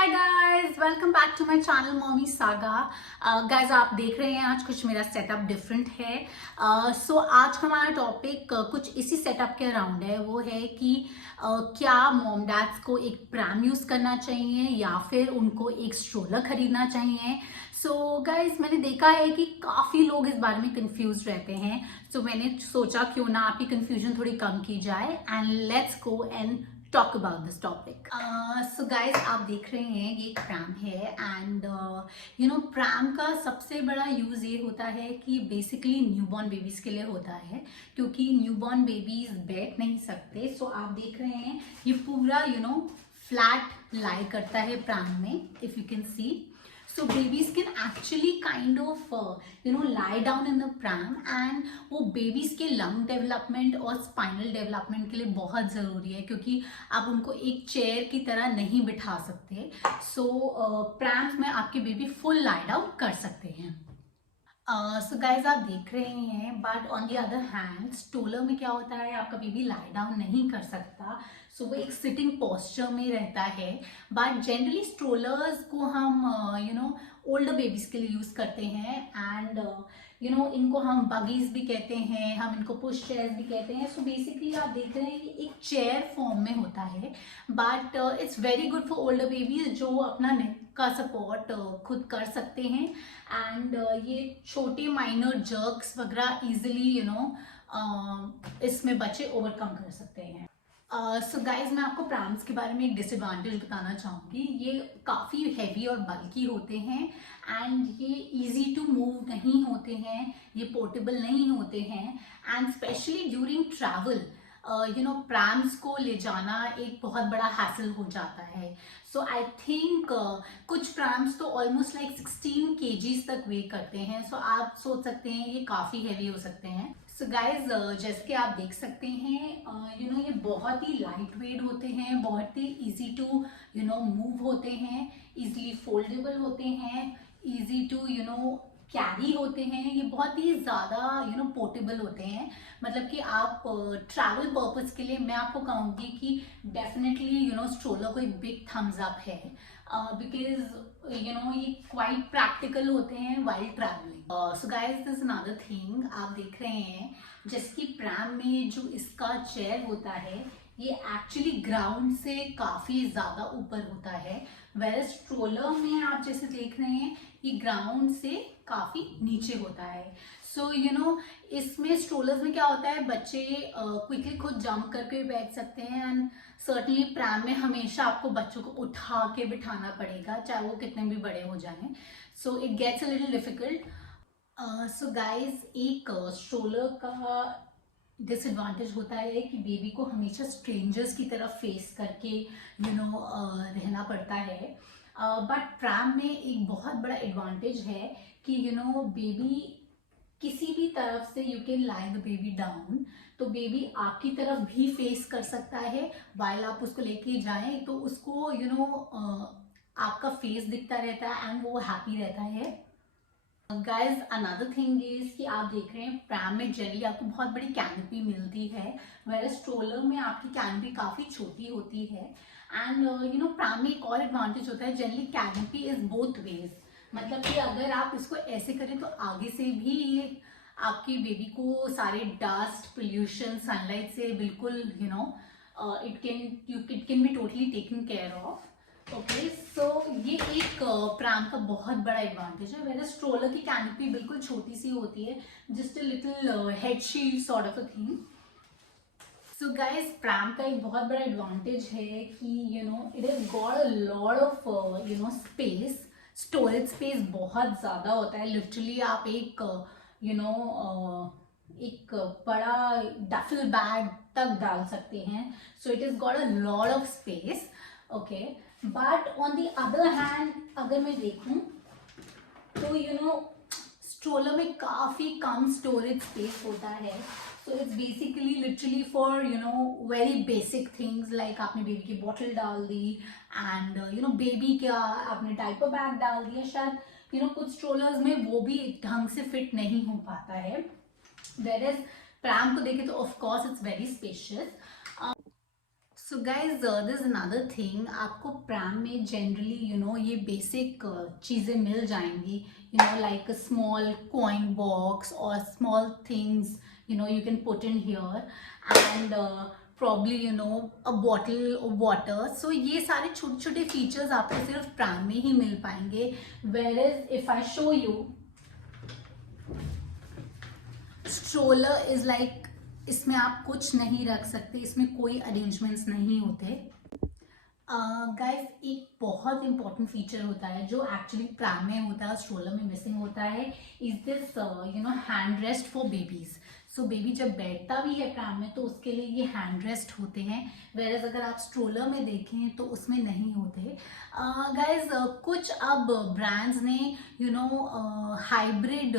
Hi guys, welcome back to my channel Mommy Saga. Guys आप देख रहे हैं आज कुछ मेरा सेटअप डिफरेंट है। सो आज हमारा टॉपिक कुछ इसी सेटअप के अराउंड है। वो है कि क्या मॉम डैड्स को एक प्रैम यूज करना चाहिए या फिर उनको एक स्ट्रोलर खरीदना चाहिए। सो गाइस मैंने देखा है कि काफी लोग इस बारे में कंफ्यूज रहते हैं। सो मैंने सोचा क्यों ना आपकी कंफ्यूजन थोड़ी कम की जाए and let's go and talk about this topic. So guys आप देख रहे हैं ये एक प्रैम है एंड प्रैम का सबसे बड़ा यूज ये होता है कि बेसिकली न्यूबॉर्न बेबीज के लिए होता है, क्योंकि न्यूबॉर्न बेबीज बैठ नहीं सकते। सो आप देख रहे हैं ये पूरा फ्लैट लाई करता है प्रैम में, if you can see. So babies can actually kind of lie down in the pram and वो babies के lung development और spinal development के लिए बहुत ज़रूरी है, क्योंकि आप उनको एक चेयर की तरह नहीं बिठा सकते। So prams में आपके बेबी full lie down कर सकते हैं। सो गाइज आप देख रहे हैं, but on the other hand stroller में क्या होता है, आपका बेबी लाई डाउन नहीं कर सकता। सो वो एक सिटिंग पोस्चर में रहता है। बट जनरली स्ट्रोलर्स को हम ओल्डर बेबीज के लिए यूज करते हैं एंड इनको हम बगीज भी कहते हैं, हम इनको पुश चेयर्स भी कहते हैं। सो बेसिकली आप देख रहे हैं कि एक चेयर फॉर्म में होता है, but it's very good for older babies जो अपना नेक का सपोर्ट खुद कर सकते हैं एंड ये छोटे माइनर जर्क्स वगैरह इजिली इसमें बच्चे ओवरकम कर सकते हैं। सो गाइज मैं आपको प्रैम्स के बारे में एक डिसएडवांटेज बताना चाहूँगी। ये काफ़ी हैवी और बल्की होते हैं एंड ये इजी टू मूव नहीं होते हैं, ये पोर्टेबल नहीं होते हैं एंड स्पेशली ड्यूरिंग ट्रैवल प्रैम्स को ले जाना एक बहुत बड़ा हैसल हो जाता है। सो आई थिंक कुछ प्रैम्स तो ऑलमोस्ट लाइक 16 kgs तक वे करते हैं। सो आप सोच सकते हैं ये काफ़ी हैवी हो सकते हैं। सो गाइज जैसे कि आप देख सकते हैं ये बहुत ही लाइट वेट होते हैं, बहुत ही इजी टू मूव होते हैं, इजीली फोल्डेबल होते हैं, इजी टू कैरी होते हैं। ये बहुत ही ज़्यादा पोर्टेबल होते हैं। मतलब कि आप ट्रैवल पर्पस के लिए मैं आपको कहूँगी कि डेफिनेटली स्ट्रोलर को एक बिग थम्स अप है, बिकॉज ये क्वाइट प्रैक्टिकल होते हैं while travelling. So guys this another thing आप देख रहे हैं, जैसे कि प्रैम में जो इसका चेयर होता है ये एक्चुअली ग्राउंड से काफ़ी ज़्यादा ऊपर होता है, वेयर स्ट्रोलर में आप जैसे देख रहे हैं ये ग्राउंड से काफ़ी नीचे होता है। सो इसमें स्ट्रोलर्स में क्या होता है, बच्चे क्विकली खुद जंप करके बैठ सकते हैं एंड सर्टनली प्रैम में हमेशा आपको बच्चों को उठा के बिठाना पड़ेगा, चाहे वो कितने भी बड़े हो जाएं। So it gets a little difficult. So guys एक स्ट्रोलर का डिसएडवांटेज होता है कि बेबी को हमेशा स्ट्रेंजर्स की तरफ फेस करके रहना पड़ता है। बट प्रैम में एक बहुत बड़ा एडवांटेज है कि बेबी किसी भी तरफ से you can lie the baby down, तो बेबी आपकी तरफ भी फेस कर सकता है। वाइल आप उसको लेके जाएं तो उसको आपका फेस दिखता रहता है एंड वो हैप्पी रहता है। गाइज अनदर थिंग इज कि आप देख रहे हैं प्रैम में जनरली आपको बहुत बड़ी कैनोपी मिलती है, वेयर स्ट्रोलर में आपकी कैनोपी काफ़ी छोटी होती है। एंड प्रैम में एक और एडवांटेज होता है, generally canopy is both ways. मतलब कि अगर आप इसको ऐसे करें तो आगे से भी ये आपकी बेबी को सारे डस्ट पोल्यूशन सनलाइट से बिल्कुल it can be totally taken care of. Okay, so ये एक प्रैम का बहुत बड़ा एडवांटेज है, वेयर स्ट्रोलर की कैनोपी बिल्कुल छोटी सी होती है, just a little head shield sort of a thing. So guys pram का एक बहुत बड़ा एडवांटेज है कि it has got a lot of space, storage space बहुत ज़्यादा होता है। लिटरली आप एक एक बड़ा डफल बैग तक डाल सकते हैं। So it is got a lot of space. Okay, but on the other hand अगर मैं देखूं तो स्ट्रोलर में काफ़ी कम स्टोरेज स्पेस होता है। So it's basically literally for very basic things, like आपने बेबी की बॉटल डाल दी एंड बेबी का आपने डायपर बैग डाल दिया। शायद कुछ स्ट्रोलर्स में वो भी ढंग से फिट नहीं हो पाता है, वेयर एज प्रैम को देखे तो of course it's very spacious. So guys this another thing, आपको प्रैम में जनरली ये बेसिक चीज़ें मिल जाएंगी, like a small coin box और small things you can put in here, and probably a bottle of water. So ये सारे छोटे छोटे फीचर्स आपको सिर्फ प्रैम में ही मिल पाएंगे. Whereas if I show you, stroller is like, इसमें आप कुछ नहीं रख सकते, इसमें कोई अरेंजमेंट्स नहीं होते. गाइस एक बहुत इंपॉर्टेंट फीचर होता है जो एक्चुअली प्रैम में होता है, स्ट्रोलर में मिसिंग होता है, is this hand rest for babies. So baby जब बैठता भी है प्रैम में तो उसके लिए ये हैंड रेस्ट होते हैं, वेरएज अगर आप स्ट्रोलर में देखें तो उसमें नहीं होते. गाइस कुछ अब ब्रांड्स ने हाइब्रिड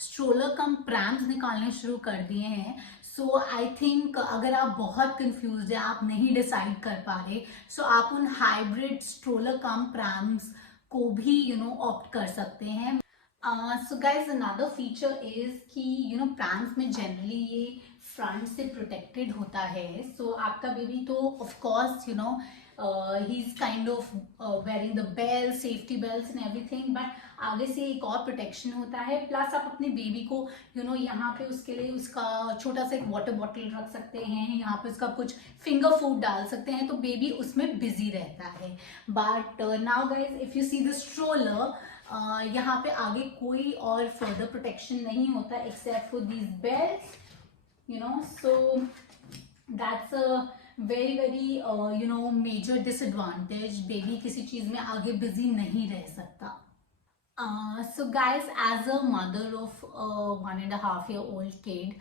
स्ट्रोलर कम प्रैम्स निकालने शुरू कर दिए हैं. सो आई थिंक अगर आप बहुत कंफ्यूज है, आप नहीं डिसाइड कर पा रहे, सो आप उन हाइब्रिड स्ट्रोलर कम प्रैम्स को भी ऑप्ट कर सकते हैं. So guys another feature is कि प्रैम्स में जनरली ये फ्रंट से प्रोटेक्टेड होता है. सो आपका बेबी तो of course he is kind of wearing the belt, safety belts and everything, but आगे से एक और प्रोटेक्शन होता है. प्लस आप अपने बेबी को यहाँ पे उसके लिए उसका छोटा सा एक वाटर बॉटल रख सकते हैं, यहाँ पे उसका कुछ फिंगर फूड डाल सकते हैं, तो बेबी उसमें बिजी रहता है. But now guys if you see the stroller, यहाँ पे आगे कोई और फर्दर प्रोटेक्शन नहीं होता except for these belts, so that's a very major disadvantage. Baby किसी चीज में आगे बिजी नहीं रह सकता. So guys, as a mother of a 1.5-year-old kid,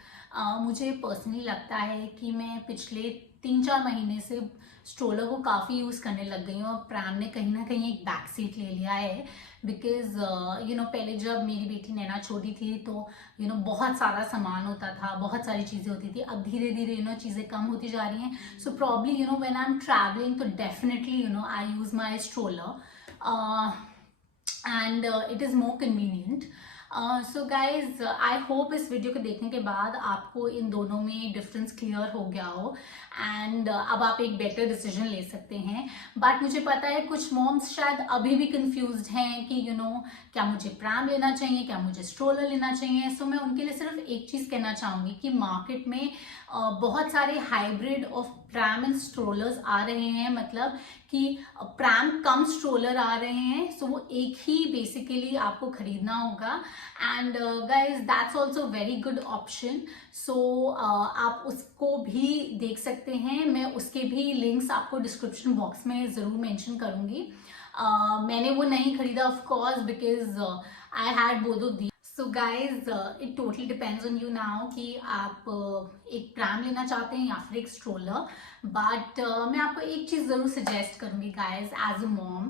मुझे पर्सनली लगता है कि मैं पिछले 3-4 महीने से स्ट्रोलर को काफ़ी यूज़ करने लग गई हूँ और प्रैम ने कहीं ना कहीं एक बैक सीट ले लिया है. बिकॉज पहले जब मेरी बेटी नैना छोटी थी तो बहुत सारा सामान होता था, बहुत सारी चीज़ें होती थी. अब धीरे धीरे चीज़ें कम होती जा रही हैं. So probably when I am travelling तो definitely I use my stroller and it is more convenient. So guys, I hope इस वीडियो को देखने के बाद आपको इन दोनों में डिफरेंस क्लियर हो गया हो एंड अब आप एक बेटर डिसीजन ले सकते हैं. बट मुझे पता है कुछ मॉम्स शायद अभी भी कंफ्यूज्ड हैं कि क्या मुझे प्रैम लेना चाहिए, क्या मुझे स्ट्रोलर लेना चाहिए. सो मैं उनके लिए सिर्फ एक चीज़ कहना चाहूँगी कि मार्केट में बहुत सारे हाइब्रिड ऑफ प्रैम एंड स्ट्रोलर्स आ रहे हैं, मतलब कि प्रैम कम स्ट्रोलर आ रहे हैं. सो वो एक ही बेसिकली आपको खरीदना होगा and guys that's also very good option. So आप उसको भी देख सकते हैं. मैं उसके भी लिंक्स आपको डिस्क्रिप्शन बॉक्स में ज़रूर मेंशन करूँगी. मैंने वो नहीं खरीदा of course because I had both of the. So guys it totally depends on you now कि आप एक प्रैम लेना चाहते हैं या फिर एक स्ट्रोलर. बट मैं आपको एक चीज़ ज़रूर सजेस्ट करूँगी guys as a mom,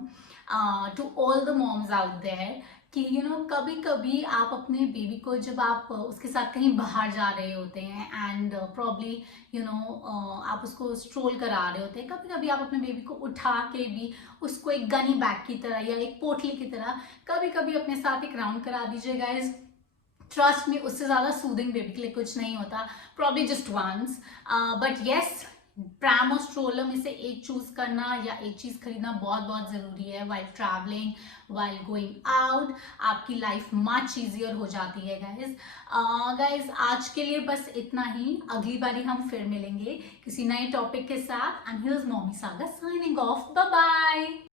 to all the moms out there, कि कभी कभी आप अपने बेबी को जब आप उसके साथ कहीं बाहर जा रहे होते हैं एंड प्रॉब्ली आप उसको स्ट्रोल करा रहे होते हैं, कभी कभी आप अपने बेबी को उठा के भी उसको एक गनी बैग की तरह या एक पोटली की तरह कभी कभी अपने साथ एक राउंड करा दीजिए गाइज. ट्रस्ट में उससे ज़्यादा सूदिंग बेबी के लिए कुछ नहीं होता, probably just once. But yes, pram और स्ट्रोलर में से एक चूज करना या एक चीज खरीदना बहुत बहुत जरूरी है. While travelling, while going out, आपकी लाइफ मच ईजियर हो जाती है गाइज. गाइज आज के लिए बस इतना ही. अगली बारी हम फिर मिलेंगे किसी नए टॉपिक के साथ. And here's Mommy Saga signing off. Bye bye.